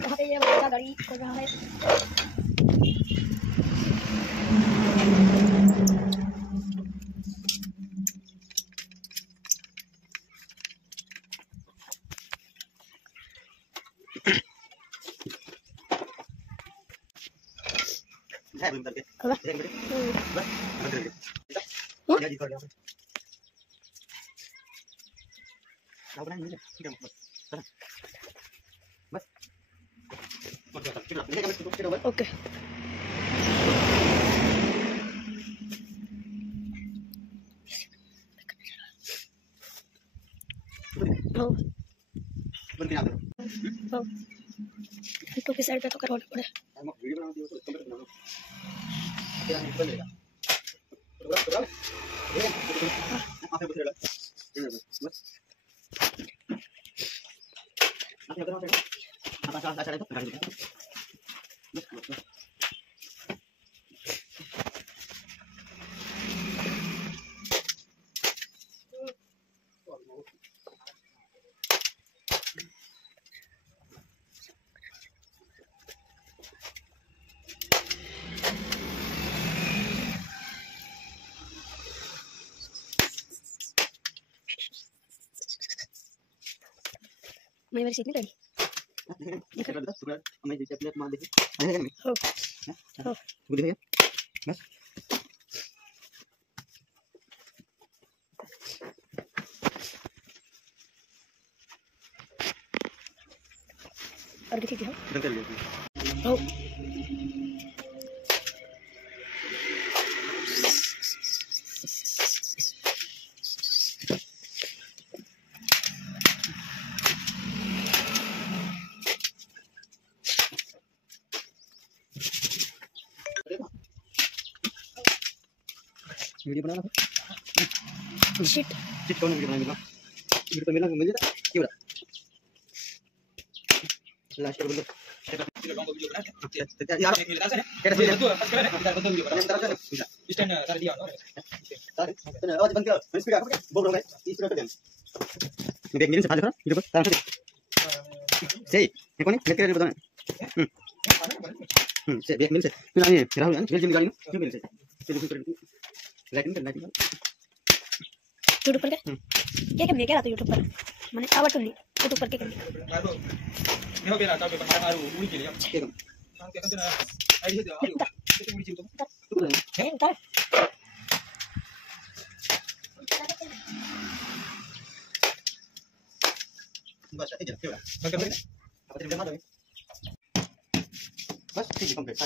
वहाँ पे ये बच्चा गाड़ी कर रहा है। ओके तो किस साइड पे तो करवाना पड़े। मैं मेरी सीट नहीं लगी। बस और किसी हो वीडियो बनाना था। शिट शिट कौन वीडियो बनाएगा? वीडियो तो मिल जाता क्यों रहा लास्ट कर बोलो यार कैसे है तू फर्स्ट कर बता वीडियो बना स्टैंड कर दिया सर आवाज बंद करो स्पीड आप बोल रहा है इस तरह दें देख मेरे से फाड़ वीडियो पर तार से सही ये कौन है लेके बता से देख मिल से फिर आने राहुल है मिल गाड़ी क्यों मिल से लाइटिंग करना चाहिए यूट्यूब पर क्या क्या मैं क्या आता यूट्यूब पर मैंने आवाज सुन ली यूट्यूब पर क्या कर मैं हो बेरा का पेपर मार मारू उड़ी के लिए ठीक है हम क्या करते हैं आईडी से आओ तो उड़ी चिंतो है उतार बस ठीक है क्यों बंद कर दे अब जमा दो बस ठीक है कंप्लीट